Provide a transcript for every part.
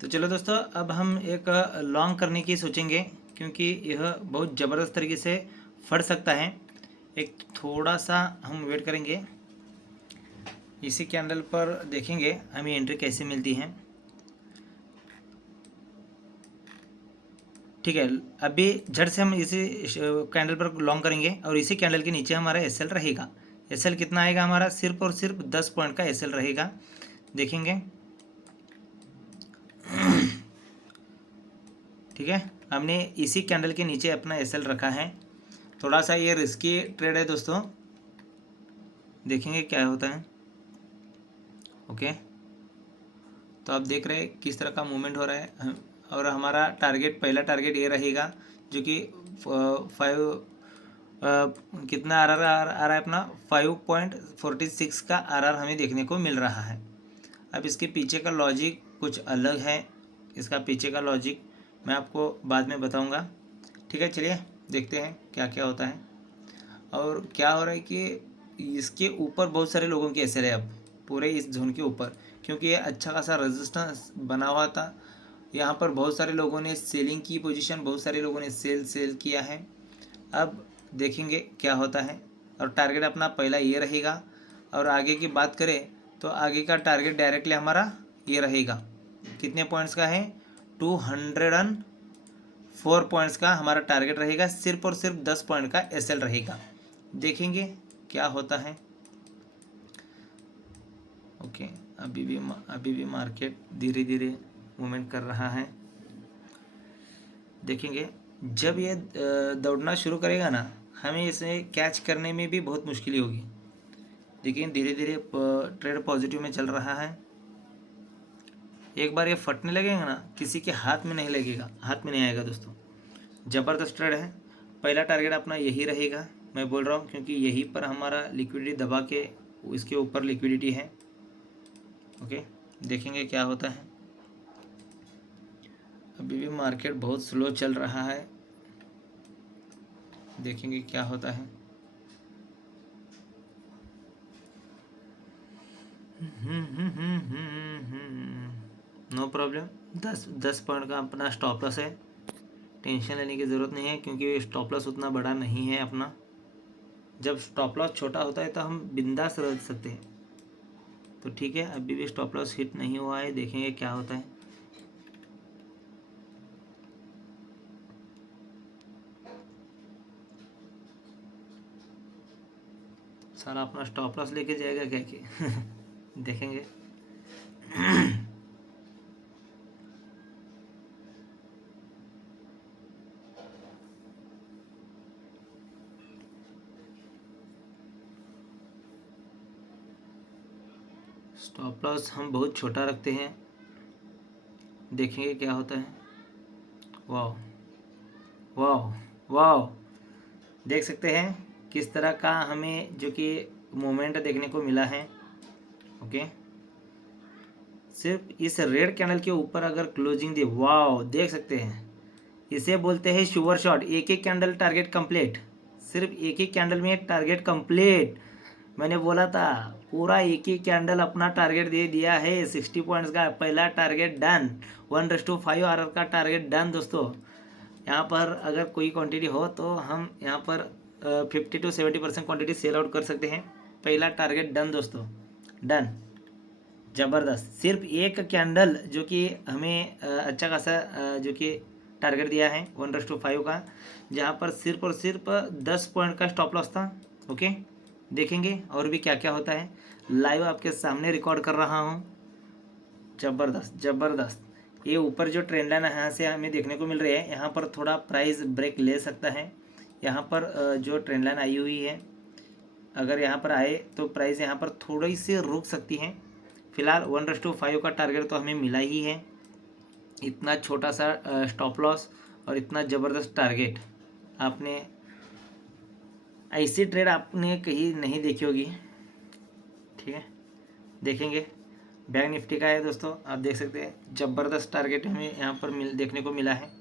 तो चलो दोस्तों, अब हम एक लॉन्ग करने की सोचेंगे, क्योंकि यह बहुत ज़बरदस्त तरीके से फट सकता है। एक थोड़ा सा हम वेट करेंगे, इसी कैंडल पर देखेंगे हमें एंट्री कैसे मिलती है। ठीक है, अभी झट से हम इसी कैंडल पर लॉन्ग करेंगे और इसी कैंडल के नीचे हमारा एसएल रहेगा। एसएल कितना आएगा हमारा? सिर्फ और सिर्फ 10 पॉइंट का एसएल रहेगा। देखेंगे, ठीक है, हमने इसी कैंडल के नीचे अपना एसएल रखा है। थोड़ा सा ये रिस्की ट्रेड है दोस्तों, देखेंगे क्या होता है। ओके, तो आप देख रहे हैं किस तरह का मूवमेंट हो रहा है। और हमारा टारगेट, पहला टारगेट ये रहेगा जो कि 5 कितना आरआर आ रहा है अपना 5.46 का आरआर हमें देखने को मिल रहा है। अब इसके पीछे का लॉजिक कुछ अलग है, इसका पीछे का लॉजिक मैं आपको बाद में बताऊंगा। ठीक है, चलिए देखते हैं क्या क्या होता है। और क्या हो रहा है कि इसके ऊपर बहुत सारे लोगों की एसएल है अब पूरे इस जोन के ऊपर, क्योंकि ये अच्छा खासा रेजिस्टेंस बना हुआ था। यहाँ पर बहुत सारे लोगों ने सेलिंग की पोजीशन, बहुत सारे लोगों ने सेल किया है। अब देखेंगे क्या होता है। और टारगेट अपना पहला ये रहेगा। और आगे की बात करें तो आगे का टारगेट डायरेक्टली हमारा ये रहेगा। कितने पॉइंट्स का है? 204 पॉइंट्स का हमारा टारगेट रहेगा। सिर्फ और सिर्फ 10 पॉइंट का एसएल रहेगा। देखेंगे क्या होता है। ओके, अभी भी मार्केट धीरे धीरे मूवमेंट कर रहा है। देखेंगे जब ये दौड़ना शुरू करेगा ना, हमें इसे कैच करने में भी बहुत मुश्किल होगी। लेकिन धीरे धीरे ट्रेड पॉजिटिव में चल रहा है। एक बार ये फटने लगेगा ना, किसी के हाथ में नहीं लगेगा, हाथ में नहीं आएगा दोस्तों। ज़बरदस्त ट्रेड है। पहला टारगेट अपना यही रहेगा, मैं बोल रहा हूँ, क्योंकि यहीं पर हमारा लिक्विडिटी दबा के इसके ऊपर लिक्विडिटी है। ओके, देखेंगे क्या होता है। अभी भी मार्केट बहुत स्लो चल रहा है, देखेंगे क्या होता है। No problem. 10 पॉइंट का अपना स्टॉप लॉस है, टेंशन लेने की ज़रूरत नहीं है, क्योंकि स्टॉप लॉस उतना बड़ा नहीं है अपना। जब स्टॉप लॉस छोटा होता है तो हम बिंदास रह सकते हैं। तो ठीक है, अभी भी स्टॉप लॉस हिट नहीं हुआ है, देखेंगे क्या होता है। सारा अपना स्टॉप लॉस लेके जाएगा क्या कि देखेंगे। स्टॉप लॉस हम बहुत छोटा रखते हैं, देखेंगे क्या होता है। वाह वाह वाह, देख सकते हैं किस तरह का हमें जो कि मोमेंट देखने को मिला है। ओके, सिर्फ इस रेड कैंडल के ऊपर अगर क्लोजिंग दे, वाह देख सकते हैं, इसे बोलते हैं शुगर शॉट। एक एक कैंडल टारगेट कंप्लीट, सिर्फ एक एक कैंडल में टारगेट कंप्लीट। मैंने बोला था पूरा एक ही कैंडल अपना टारगेट दे दिया है। 60 पॉइंट्स का पहला टारगेट डन। 1:5 आरआर का टारगेट डन दोस्तों। यहाँ पर अगर कोई क्वांटिटी हो तो हम यहाँ पर 50 to 70% क्वांटिटी सेल आउट कर सकते हैं। पहला टारगेट डन दोस्तों, डन, ज़बरदस्त। सिर्फ एक कैंडल जो कि हमें अच्छा खासा जो कि टारगेट दिया है 1:5 का, जहाँ पर सिर्फ और सिर्फ 10 पॉइंट का स्टॉप लॉस था। ओके, देखेंगे और भी क्या क्या होता है। लाइव आपके सामने रिकॉर्ड कर रहा हूँ। ज़बरदस्त ज़बरदस्त। ये ऊपर जो ट्रेंड लाइन है यहाँ से हमें देखने को मिल रही है, यहाँ पर थोड़ा प्राइस ब्रेक ले सकता है। यहाँ पर जो ट्रेंड लाइन आई हुई है, अगर यहाँ पर आए तो प्राइस यहाँ पर थोड़ी सी रुक सकती है। फिलहाल 1:5 का टारगेट तो हमें मिला ही है। इतना छोटा सा स्टॉप लॉस और इतना ज़बरदस्त टारगेट, आपने ऐसी ट्रेड आपने कहीं नहीं देखी होगी। ठीक है, देखेंगे। बैंक निफ्टी का है दोस्तों, आप देख सकते हैं ज़बरदस्त टारगेट हमें यहाँ पर देखने को मिला है।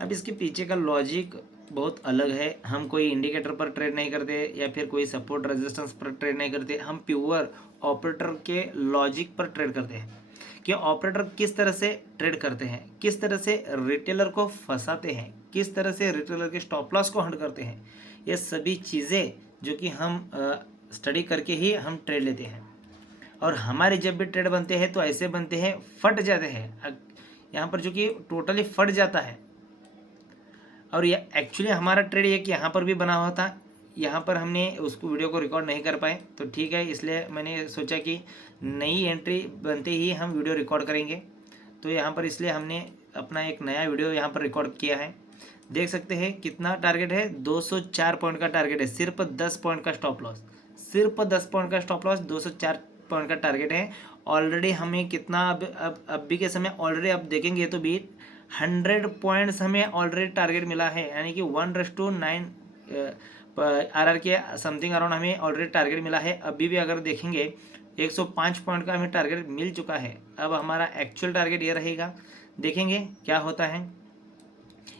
अब इसके पीछे का लॉजिक बहुत अलग है। हम कोई इंडिकेटर पर ट्रेड नहीं करते या फिर कोई सपोर्ट रेजिस्टेंस पर ट्रेड नहीं करते, हम प्योर ऑपरेटर के लॉजिक पर ट्रेड करते हैं। कि ऑपरेटर किस तरह से ट्रेड करते हैं, किस तरह से रिटेलर को फंसाते हैं, किस तरह से रिटेलर के स्टॉप लॉस को हंट करते हैं। ये सभी चीज़ें जो कि हम स्टडी करके ही हम ट्रेड लेते हैं। और हमारे जब भी ट्रेड बनते हैं तो ऐसे बनते हैं, फट जाते हैं यहाँ पर, जो कि टोटली फट जाता है। और ये एक्चुअली हमारा ट्रेड एक यहाँ पर भी बना हुआ था, यहाँ पर हमने उसको वीडियो को रिकॉर्ड नहीं कर पाए, तो ठीक है, इसलिए मैंने सोचा कि नई एंट्री बनते ही हम वीडियो रिकॉर्ड करेंगे। तो यहाँ पर इसलिए हमने अपना एक नया वीडियो यहाँ पर रिकॉर्ड किया है। देख सकते हैं कितना टारगेट है, 204 पॉइंट का टारगेट है, सिर्फ 10 पॉइंट का स्टॉप लॉस, सिर्फ 10 पॉइंट का स्टॉप लॉस, 204 पॉइंट का टारगेट है। ऑलरेडी हमें कितना अब भी के समय ऑलरेडी आप देखेंगे तो भी 100 पॉइंट्स हमें ऑलरेडी टारगेट मिला है, यानी कि 1:9 RR के समथिंग अराउंड हमें ऑलरेडी टारगेट मिला है। अभी भी अगर देखेंगे 105 पॉइंट का हमें टारगेट मिल चुका है। अब हमारा एक्चुअल टारगेट ये रहेगा, देखेंगे क्या होता है।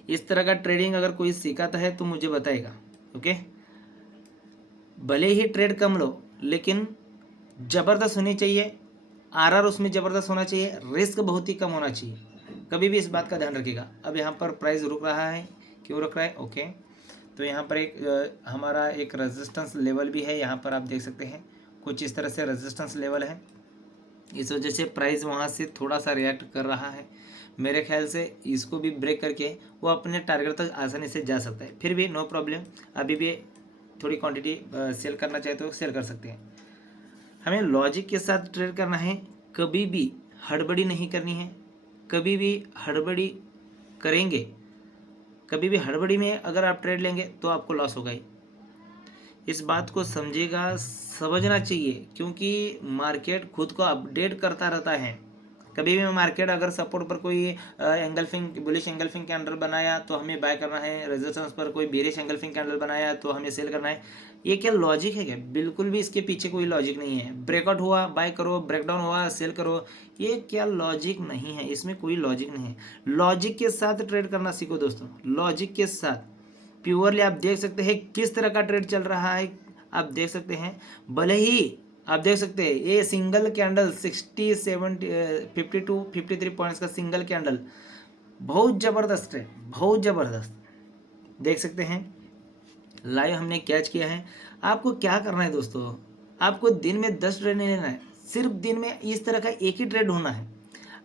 इस तरह का ट्रेडिंग अगर कोई सिखाता है तो मुझे बताएगा, ओके। भले ही ट्रेड कम लो लेकिन ज़बरदस्त होनी चाहिए, RR उसमें ज़बरदस्त होना चाहिए, रिस्क बहुत ही कम होना चाहिए, कभी भी इस बात का ध्यान रखिएगा। अब यहाँ पर प्राइस रुक रहा है, क्यों रुक रहा है, ओके। तो यहाँ पर एक हमारा एक रेजिस्टेंस लेवल भी है, यहाँ पर आप देख सकते हैं कुछ इस तरह से रेजिस्टेंस लेवल है। इस वजह से प्राइस वहाँ से थोड़ा सा रिएक्ट कर रहा है। मेरे ख्याल से इसको भी ब्रेक करके वो अपने टारगेट तक आसानी से जा सकता है। फिर भी नो प्रॉब्लम, अभी भी थोड़ी क्वांटिटी सेल करना चाहे तो सेल कर सकते हैं। हमें लॉजिक के साथ ट्रेड करना है, कभी भी हड़बड़ी नहीं करनी है। कभी भी हड़बड़ी करेंगे, कभी भी हड़बड़ी में अगर आप ट्रेड लेंगे तो आपको लॉस होगा ही। इस बात को समझेगा, समझना चाहिए, क्योंकि मार्केट खुद को अपडेट करता रहता है। कभी भी मार्केट अगर सपोर्ट पर कोई एंगल्फिंग बुलिश एंगल्फिंग कैंडल बनाया तो हमें बाय करना है, रेजिस्टेंस पर कोई बेरिश एंगल्फिंग कैंडल बनाया तो हमें सेल करना है। ये क्या लॉजिक है क्या? बिल्कुल भी इसके पीछे कोई लॉजिक नहीं है। ब्रेकआउट हुआ बाय करो, ब्रेकडाउन हुआ सेल करो, ये क्या लॉजिक नहीं है, इसमें कोई लॉजिक नहीं है। लॉजिक के साथ ट्रेड करना सीखो दोस्तों, लॉजिक के साथ प्योरली। आप देख सकते हैं किस तरह का ट्रेड चल रहा है, आप देख सकते हैं। भले ही आप देख सकते हैं ये सिंगल कैंडल 60 70 52 53 पॉइंट्स का सिंगल कैंडल बहुत ज़बरदस्त है, बहुत ज़बरदस्त। देख सकते हैं लाइव हमने कैच किया है। आपको क्या करना है दोस्तों, आपको दिन में 10 ट्रेड नहीं लेना है, सिर्फ दिन में इस तरह का एक ही ट्रेड ढूंढना है।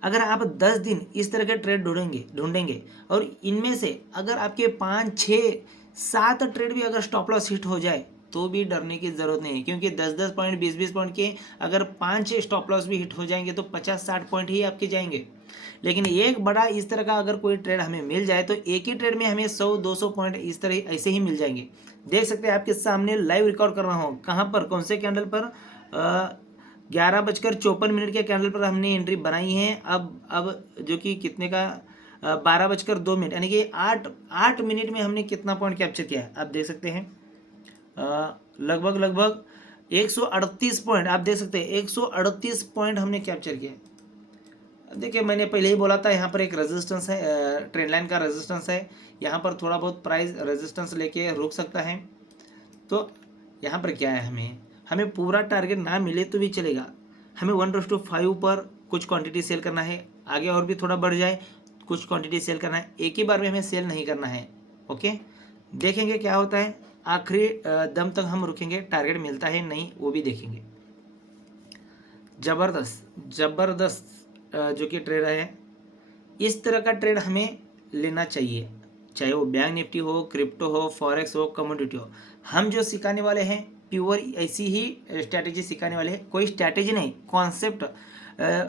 अगर आप 10 दिन इस तरह के ट्रेड ढूंढेंगे और इनमें से अगर आपके 5 6 7 ट्रेड भी अगर स्टॉप लॉस हिट हो जाए तो भी डरने की ज़रूरत नहीं है, क्योंकि 10-10 पॉइंट 20-20 पॉइंट के अगर 5 स्टॉप लॉस भी हिट हो जाएंगे तो 50-60 पॉइंट ही आपके जाएंगे। लेकिन एक बड़ा इस तरह का अगर कोई ट्रेड हमें मिल जाए तो एक ही ट्रेड में हमें 100-200 पॉइंट इस तरह ऐसे ही मिल जाएंगे। देख सकते हैं आपके सामने लाइव रिकॉर्ड कर रहा हूँ, कहाँ पर, कौन से कैंडल पर, 11:54 के कैंडल पर हमने एंट्री बनाई है। अब जो कि कितने का 12:02 यानी कि 8 मिनट में हमने कितना पॉइंट कैप्चर किया है आप देख सकते हैं। लगभग 138 पॉइंट आप देख सकते हैं, 138 पॉइंट हमने कैप्चर किया। देखिए मैंने पहले ही बोला था यहाँ पर एक रेजिस्टेंस है, ट्रेंड लाइन का रेजिस्टेंस है, यहाँ पर थोड़ा बहुत प्राइस रेजिस्टेंस लेके रुक सकता है। तो यहाँ पर क्या है, हमें पूरा टारगेट ना मिले तो भी चलेगा, हमें 1:5 पर कुछ क्वांटिटी सेल करना है, आगे और भी थोड़ा बढ़ जाए कुछ क्वांटिटी सेल करना है, एक ही बार में हमें सेल नहीं करना है। ओके, देखेंगे क्या होता है, आखिरी दम तक हम रुकेंगे, टारगेट मिलता है नहीं वो भी देखेंगे। ज़बरदस्त जो कि ट्रेड है, इस तरह का ट्रेड हमें लेना चाहिए, चाहे वो बैंक निफ्टी हो, क्रिप्टो हो, फॉरेक्स हो, कमोडिटी हो। हम जो सिखाने वाले हैं प्योर ऐसी ही स्ट्रैटेजी सिखाने वाले हैं, कोई स्ट्रैटेजी नहीं, कॉन्सेप्ट,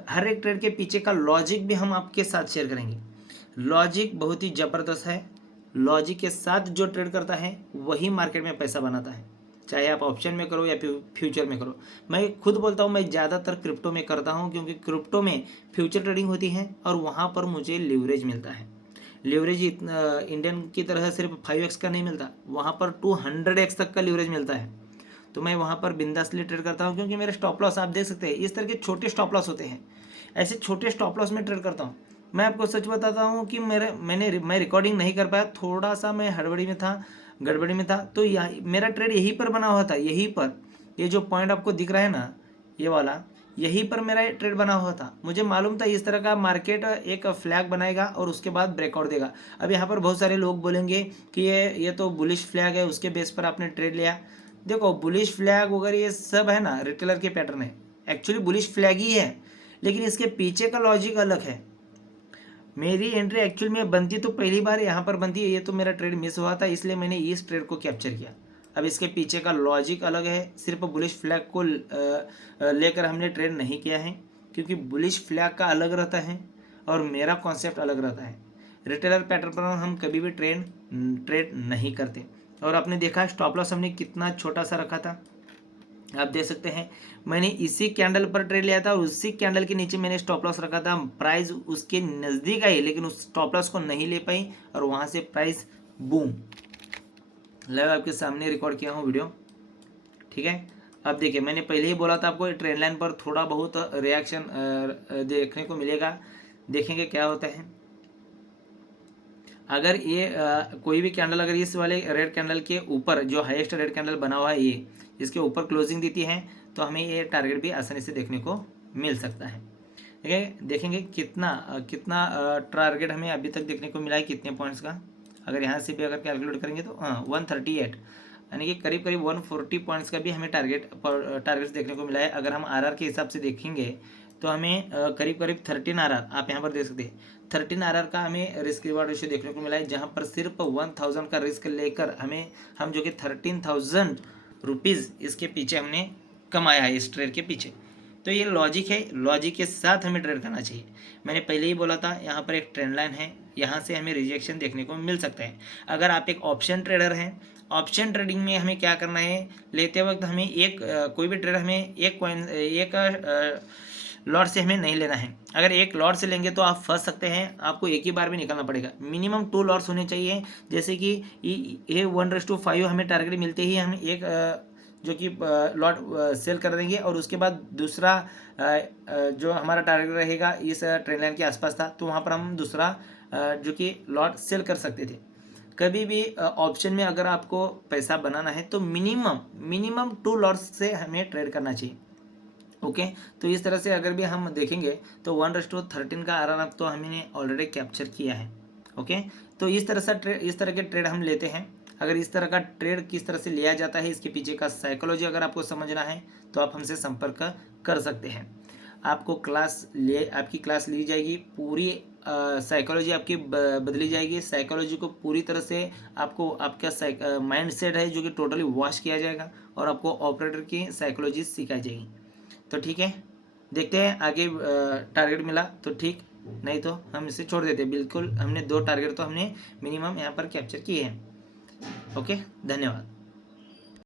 हर एक ट्रेड के पीछे का लॉजिक भी हम आपके साथ शेयर करेंगे। लॉजिक बहुत ही ज़बरदस्त है, लॉजिक के साथ जो ट्रेड करता है वही मार्केट में पैसा बनाता है, चाहे आप ऑप्शन में करो या फ्यूचर में करो। मैं खुद बोलता हूँ मैं ज़्यादातर क्रिप्टो में करता हूँ, क्योंकि क्रिप्टो में फ्यूचर ट्रेडिंग होती है और वहाँ पर मुझे लीवरेज मिलता है। लीवरेज इतना इंडियन की तरह सिर्फ 5x का नहीं मिलता, वहाँ पर 200x तक का लीवरेज मिलता है। तो मैं वहाँ पर बिंदासली ट्रेड करता हूँ, क्योंकि मेरे स्टॉप लॉस आप देख सकते हैं इस तरह के छोटे स्टॉप लॉस होते हैं, ऐसे छोटे स्टॉप लॉस में ट्रेड करता हूँ। मैं आपको सच बताता हूँ कि मैं रिकॉर्डिंग नहीं कर पाया, थोड़ा सा मैं गड़बड़ी में था, तो मेरा ट्रेड यहीं पर बना हुआ था, यहीं पर ये जो पॉइंट आपको दिख रहा है ना, ये वाला, यहीं पर मेरा ट्रेड बना हुआ था। मुझे मालूम था इस तरह का मार्केट एक फ्लैग बनाएगा और उसके बाद ब्रेकआउट देगा। अब यहाँ पर बहुत सारे लोग बोलेंगे कि ये तो बुलिश फ्लैग है, उसके बेस पर आपने ट्रेड लिया। देखो बुलिश फ्लैग वगैरह ये सब है ना रिटेलर के पैटर्न है, एक्चुअली बुलिश फ्लैग ही है, लेकिन इसके पीछे का लॉजिक अलग है। मेरी एंट्री एक्चुअल में बनती तो पहली बार यहाँ पर बनती है, ये तो मेरा ट्रेड मिस हुआ था, इसलिए मैंने इस ट्रेड को कैप्चर किया। अब इसके पीछे का लॉजिक अलग है, सिर्फ बुलिश फ्लैग को लेकर हमने ट्रेड नहीं किया है, क्योंकि बुलिश फ्लैग का अलग रहता है और मेरा कॉन्सेप्ट अलग रहता है। रिटेलर पैटर्न पर हम कभी भी ट्रेड नहीं करते। और आपने देखा स्टॉप लॉस हमने कितना छोटा सा रखा था, आप देख सकते हैं। मैंने इसी कैंडल पर ट्रेड लिया था और उसी कैंडल के नीचे मैंने स्टॉप लॉस रखा था। प्राइस उसके नज़दीक आई लेकिन उस स्टॉप लॉस को नहीं ले पाई और वहाँ से प्राइस बूम। लाइव आपके सामने रिकॉर्ड किया हूँ वीडियो, ठीक है। अब देखिए मैंने पहले ही बोला था आपको ट्रेंड लाइन पर थोड़ा बहुत रिएक्शन देखने को मिलेगा, देखेंगे क्या होता है। अगर ये कोई भी कैंडल अगर इस वाले रेड कैंडल के ऊपर जो हाईएस्ट रेड कैंडल बना हुआ है ये इसके ऊपर क्लोजिंग देती है तो हमें ये टारगेट भी आसानी से देखने को मिल सकता है, ठीक है। देखेंगे कितना टारगेट हमें अभी तक देखने को मिला है, कितने पॉइंट्स का। अगर यहाँ से भी अगर कैलकुलेट करेंगे तो 138 यानी कि करीब करीब 140 पॉइंट्स का भी हमें टारगेट्स देखने को मिला है। अगर हम आरआर के हिसाब से देखेंगे तो हमें करीब करीब 13 आरआर आप यहाँ पर देख सकते हैं। 13 आरआर का हमें रिस्क रिवार्ड रेशियो देखने को मिला है, जहाँ पर सिर्फ 1000 का रिस्क लेकर हम जो कि 13,000 रुपीज़ इसके पीछे हमने कमाया है इस ट्रेड के पीछे। तो ये लॉजिक है, लॉजिक के साथ हमें ट्रेड करना चाहिए। मैंने पहले ही बोला था यहाँ पर एक ट्रेंड लाइन है, यहाँ से हमें रिजेक्शन देखने को मिल सकता है। अगर आप एक ऑप्शन ट्रेडर हैं, ऑप्शन ट्रेडिंग में हमें क्या करना है, लेते वक्त हमें कोई भी ट्रेड हमें एक लॉट से हमें नहीं लेना है। अगर एक लॉट से लेंगे तो आप फंस सकते हैं, आपको एक ही बार में निकलना पड़ेगा। मिनिमम 2 लॉट्स होने चाहिए, जैसे कि ये 1:5 हमें टारगेट मिलते ही हम एक जो कि लॉट सेल कर देंगे और उसके बाद दूसरा जो हमारा टारगेट रहेगा इस ट्रेंड लाइन के आसपास था तो वहाँ पर हम दूसरा जो कि लॉट सेल कर सकते थे। कभी भी ऑप्शन में अगर आपको पैसा बनाना है तो मिनिमम 2 लॉट्स से हमें ट्रेड करना चाहिए, ओके। तो इस तरह से अगर भी हम देखेंगे तो 1:13 का आरआर तो हमने ऑलरेडी कैप्चर किया है, ओके। तो इस तरह के ट्रेड हम लेते हैं। अगर इस तरह का ट्रेड किस तरह से लिया जाता है, इसके पीछे का साइकोलॉजी अगर आपको समझना है तो आप हमसे संपर्क कर सकते हैं। आपकी क्लास ली जाएगी, पूरी साइकोलॉजी आपकी बदली जाएगी। साइकोलॉजी को पूरी तरह से आपको आपका माइंड सेट है जो कि टोटली वॉश किया जाएगा और आपको ऑपरेटर की साइकोलॉजी सिखाई जाएगी। तो ठीक है, देखते हैं आगे टारगेट मिला तो ठीक, नहीं तो हम इसे छोड़ देते। बिल्कुल हमने 2 टारगेट तो हमने मिनिमम यहाँ पर कैप्चर किए हैं, ओके। धन्यवाद।